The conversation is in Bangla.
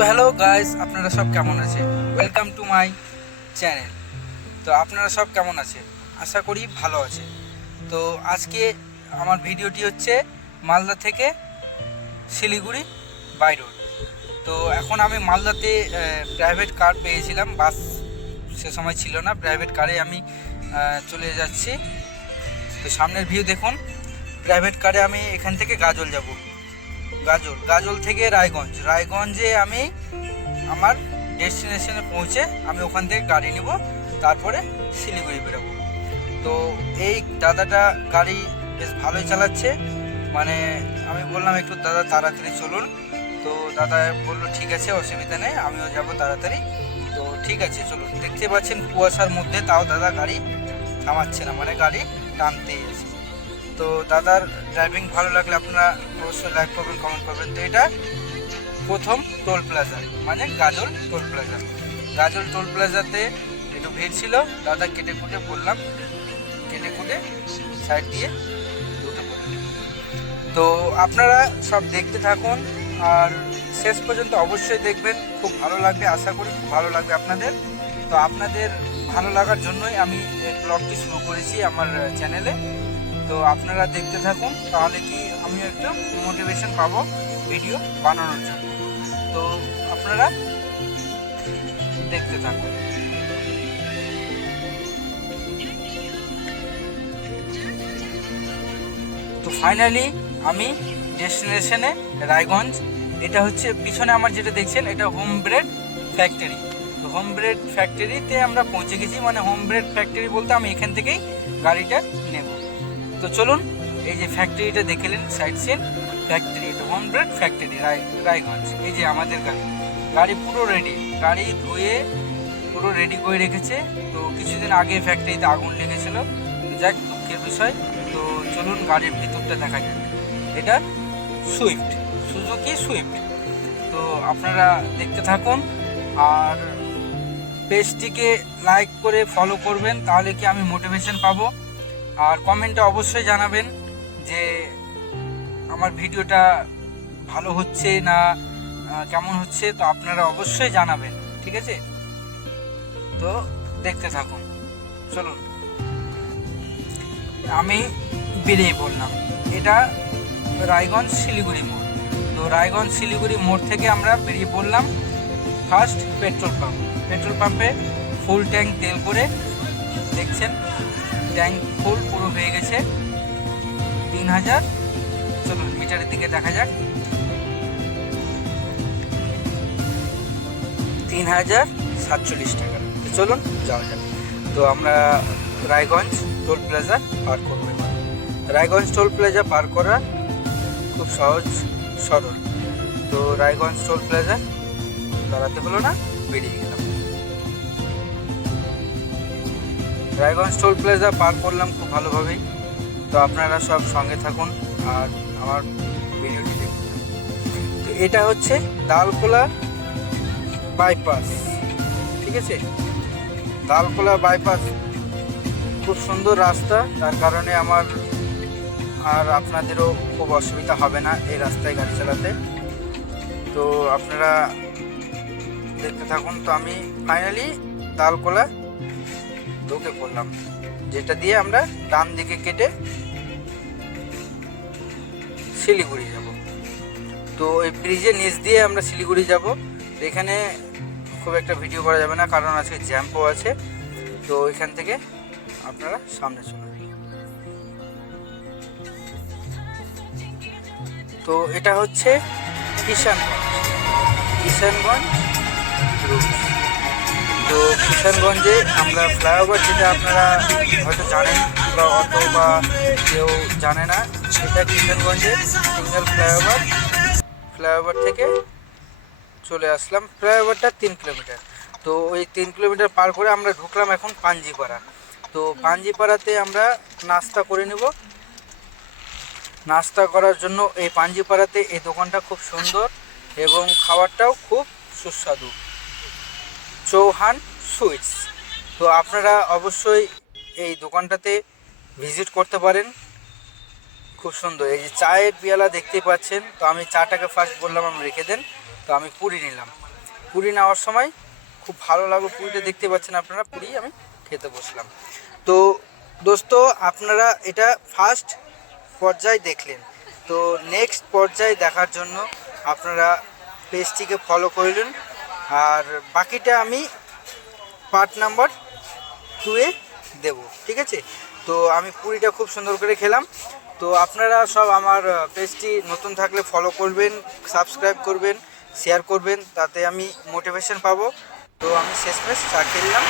তো হ্যালো গাইস, আপনারা সব কেমন আছেন? Welcome to my channel. তো আপনারা সব কেমন আছেন? আশা করি ভালো আছে। তো আজকে আমার ভিডিওটি হচ্ছে মালদা থেকে শিলিগুড়ি বাই রোড। তো এখন আমি মালদাতে প্রাইভেট কার পেয়েছিলাম, বাস সে সময় ছিল না, প্রাইভেট কারে আমি চলে যাচ্ছি। তো সামনের ভিউ দেখুন। প্রাইভেট কারে আমি এখান থেকে গাজল যাব, গাজল থেকে রায়গঞ্জে আমি আমার ডেস্টিনেশনে পৌঁছে আমি ওখান থেকে গাড়ি নিব, তারপরে শিলিগুড়ি বেরোবো। তো এই দাদাটা গাড়ি বেশ ভালোই চালাচ্ছে, মানে আমি বললাম একটু দাদা তাড়াতাড়ি চলুন, তো দাদা বললো ঠিক আছে, অসুবিধা নেই, আমিও যাব তাড়াতাড়ি। তো ঠিক আছে চলুন। দেখতে পাচ্ছেন কুয়াশার মধ্যে তাও দাদা গাড়ি থামাচ্ছে না, মানে গাড়ি টানতেই আছে। তো দাদার ড্রাইভিং ভালো লাগলে আপনারা অবশ্যই লাইক করবেন, কমেন্ট করবেন। তো এটা প্রথম টোল প্লাজা, মানে গাজল টোল প্লাজাতে একটু ভিড় ছিল, দাদা কেটে কুটে সাইড দিয়ে ঢুকে পড়লাম। তো আপনারা সব দেখতে থাকুন আর শেষ পর্যন্ত অবশ্যই দেখবেন, খুব ভালো লাগবে, আশা করি খুব ভালো লাগবে আপনাদের। তো আপনাদের ভালো লাগার জন্যই আমি এই ব্লগটি শুরু করেছি আমার চ্যানেলে। তো আপনারা দেখতে থাকুন, তাহলে কি আমিও একটু মোটিভেশন পাবো ভিডিও বানানোর জন্য। তো আপনারা দেখতে থাকুন। তো ফাইনালি আমি ডেস্টিনেশনে রায়গঞ্জ। এটা হচ্ছে পিছনে আমার যেটা দেখছেন, এটা হোম ব্রেড ফ্যাক্টরি। তো হোম ব্রেড ফ্যাক্টরিতে আমরা পৌঁছে গেছি, মানে হোম ব্রেড ফ্যাক্টরি বলতে আমি এখান থেকেই গাড়িটা নেব। তো চলুন, এই যে ফ্যাক্টরিটা দেখলেন, সাইড সিন ফ্যাক্টরি, এটা হোম ব্রেড ফ্যাক্টরি রায়গঞ্জ। এই যে আমাদের গাড়ি পুরো রেডি, গাড়ি ধুয়ে পুরো রেডি করে রেখেছে। তো কিছুদিন আগে ফ্যাক্টরিতে আগুন লেগেছিল, যাক দুঃখের বিষয়। তো চলুন গাড়ির ভিতরটা দেখা যাক। এটা সুজুকি সুইফট। তো আপনারা দেখতে থাকুন আর পেজটিকে লাইক করে ফলো করবেন, তাহলে কি আমি মোটিভেশন পাবো। আর কমেন্টে অবশ্যই জানাবেন যে আমার ভিডিওটা ভালো হচ্ছে না কেমন হচ্ছে। তো আপনারা অবশ্যই জানাবেন, ঠিক আছে? তো দেখতে থাকুন, চলুন। আমি বেরিয়ে পড়লাম। এটা রায়গঞ্জ শিলিগুড়ি মোড়। তো রায়গঞ্জ শিলিগুড়ি মোড় থেকে আমরা বেরিয়ে পড়লাম ফার্স্ট পেট্রোল পাম্পে ফুল ট্যাঙ্ক তেল করে। দেখছেন ট্যাঙ্ক ফুল পুরো হয়ে গেছে, 3000। চলুন মিটারের দিকে দেখা যাক, 3047 টাকা। চলুন যাওয়া যাক। তো আমরা রায়গঞ্জ টোল প্লাজা পার করবো এবার। রায়গঞ্জ টোল প্লাজা পার করা খুব সহজ সরল। তো রায়গঞ্জ টোল প্লাজা দাঁড়াতে হলো না, বেরিয়ে গেলাম। রায়গঞ্জ টোল প্লাজা পার করলাম খুব ভালোভাবেই। তো আপনারা সব সঙ্গে থাকুন আর আমার ভিডিওটি দেখুন। তো এটা হচ্ছে দালকোলা বাইপাস, ঠিক আছে? দালকোলা বাইপাস খুব সুন্দর রাস্তা, তার কারণে আমার আর আপনাদেরও খুব অসুবিধা হবে না এই রাস্তায় গাড়ি চালাতে। তো আপনারা দেখতে থাকুন। তো আমি ফাইনালি দালকোলা ঢুকে পড়লাম, যেটা দিয়ে আমরা ডান দিকে কেটে শিলিগুড়ি যাব। তো এই ব্রিজের নিচ দিয়ে আমরা শিলিগুড়ি যাব। এখানে খুব একটা ভিডিও করা যাবে না, কারণ আজকে জ্যাম্পও আছে। তো এখান থেকে আপনারা সামনে চলুন। তো এটা হচ্ছে কিষানগঞ্জ রুট। তো কিষানগঞ্জে আমরা ফ্লাইওভার, যেটা আপনারা হয়তো জানেন বা অত বা কেউ জানে না, এটা কিষানগঞ্জের সিঙ্গেল ফ্লাইওভার থেকে চলে আসলাম। ফ্লাইওভারটা 3 কিলোমিটার। তো ওই 3 কিলোমিটার পার করে আমরা ঢুকলাম এখন পাঞ্জিপাড়া। তো পাঞ্জিপাড়াতে আমরা নাস্তা করে নেব। নাস্তা করার জন্য এই পাঞ্জিপাড়াতে এই দোকানটা খুব সুন্দর এবং খাবারটাও খুব সুস্বাদু, চৌহান সুইটস। তো আপনারা অবশ্যই এই দোকানটাতে ভিজিট করতে পারেন, খুব সুন্দর। এই যে চায়ের পেয়ালা দেখতেই পাচ্ছেন। তো আমি চাটাকে ফার্স্ট বললাম আমি রেখে দেন, তো আমি পুরি নিলাম। পুরি নেওয়ার সময় খুব ভালো লাগলো। পুরিটা দেখতে পাচ্ছেন আপনারা, পুরি আমি খেতে বসলাম। তো দোস্ত, আপনারা এটা ফার্স্ট পর্যায় দেখলেন, তো নেক্সট পর্যায় দেখার জন্য আপনারা পেজটিকে ফলো করলেন, আর বাকিটা আমি পার্ট নাম্বার 2-এ দেবো, ঠিক আছে? তো আমি পুরিটা খুব সুন্দর করে খেলাম। তো আপনারা সব আমার পেজটি নতুন থাকলে ফলো করবেন, সাবস্ক্রাইব করবেন, শেয়ার করবেন, তাতে আমি মোটিভেশন পাবো। তো আমি শেষমেশ চা খেলাম।